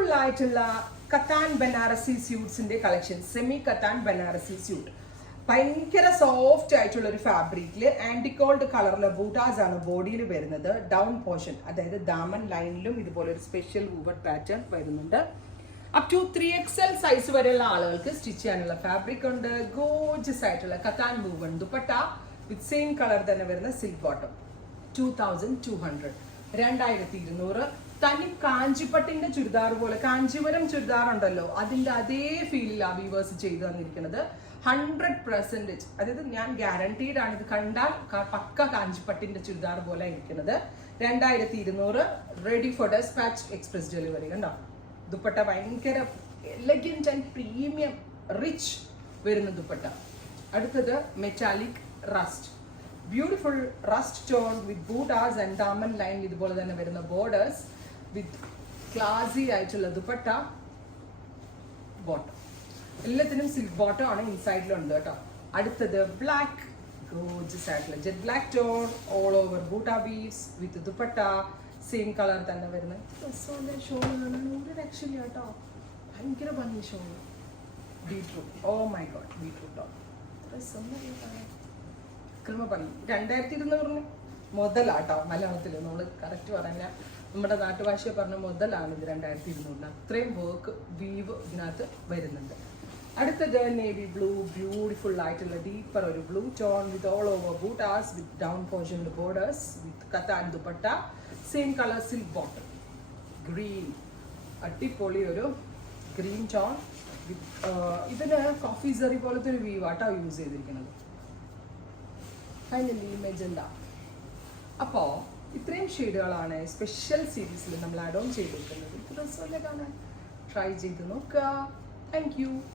Beautiful ആയിട്ടുള്ള കത്താൻ Banarasi സ്യൂട്ട്സിന്റെ collection, semi കത്താൻ ബനാറസി സ്യൂട്ട്. ഭയങ്കര സോഫ്റ്റ് ആയിട്ടുള്ള ഒരു ഫാബ്രിക്കിൽ ആന്റിക്കോൾഡ് കളറിലെ ബൂട്ടാസ് ആണ് ബോഡിയിൽ വരുന്നത്. ഡൗൺ പോർഷൻ, അതായത് ദാമൻ ലൈനിലും ഇതുപോലെ ഒരു സ്പെഷ്യൽ വൂവർ പാറ്റേൺ വരുന്നുണ്ട്. അപ് ടു 3XL സൈസ് വരെയുള്ള ആളുകൾക്ക് സ്റ്റിച്ച് ചെയ്യാനുള്ള ഫാബ്രിക് ഉണ്ട്. ഗോർജസ് ആയിട്ടുള്ള katan woven dupatta with same colour തന്നെ വരുന്ന സിൽക്ക് ബോട്ടം. 2200, 2200. തനി കാഞ്ചിപ്പട്ടിന്റെ ചുരിദാർ പോലെ, കാഞ്ചീപുരം ചുരിദാർ ഉണ്ടല്ലോ അതിന്റെ അതേ ഫീലിലാണ് വീവേഴ്സ് ചെയ്തു തന്നിരിക്കുന്നത്. 100%, അതായത് ഞാൻ ഗ്യാരണ്ടീഡ് ആണ്, ഇത് കണ്ടാൽ പക്ക കാഞ്ചിപ്പട്ടിന്റെ ചുരിദാർ പോലെ ഇരിക്കുന്നത്. 2200, ready for despatch, express delivery. കണ്ടോ, ദുപ്പട്ട ഭയങ്കര എലഗന്റ് ആൻഡ് പ്രീമിയം റിച്ച് വരുന്ന ദുപ്പട്ട. അടുത്തത് metallic rust, beautiful rust tone with ബൂട്ടാസ് ആൻഡ് ദാമൻ ലൈൻ, ഇതുപോലെ തന്നെ വരുന്ന ബോർഡേഴ്സ് വിത്ത് ക്ലാസി ആയിട്ടുള്ള ദുപ്പട്ട, ബോട്ടം. എല്ലാത്തിനും സിൽക്ക് ബോട്ടം ആണ്, ഇൻസൈഡിലുണ്ട് കേട്ടോ. അടുത്തത് ബ്ലാക്ക്, ഗോർജസ് ആയിട്ടുള്ള jet black tone, all over ബൂട്ട weaves with dupatta, same colour തന്നെ വരുന്ന ഷോൾ കാണാൻ ഒരു രക്ഷയില്ല കേട്ടോ, ഭയങ്കര ഭംഗി shawl. Beetroot, oh my god, ബീട്രൂട്ടോ ക്രിമ ഭംഗി. 2200 മുതലാട്ടോ മലയാളത്തിൽ, നമ്മൾ കറക്റ്റ് പറഞ്ഞ നമ്മുടെ നാട്ടുഭാഷയെ പറഞ്ഞ മുതലാണ് ഇത്. 2200 അത്രയും വർക്ക് വീവ് ഇതിനകത്ത് വരുന്നുണ്ട്. അടുത്തത് നേവി ബ്ലൂ, ബ്യൂട്ടിഫുൾ ആയിട്ടുള്ള ഡീപ്പർ ഒരു blue tone with all over ബൂട്ടാസ് with down portion borders with katan dupatta, same colour silk bottom. Green, അടിപൊളി ഒരു ഗ്രീൻ ടോൺ വിത്ത് ഇതിന് കോഫി സെറി പോലത്തെ ഒരു വീവാട്ടോ യൂസ് ചെയ്തിരിക്കുന്നത്. Finally magenta. അപ്പോൾ ഇത്രയും ഷെയ്ഡുകളാണ് സ്പെഷ്യൽ സീരീസിൽ നമ്മൾ ആഡ് ഓൺ ചെയ്തിരിക്കുന്നത്. ഇത് രസമല്ലേ കാണാൻ, ട്രൈ ചെയ്ത് നോക്കുക. Thank you.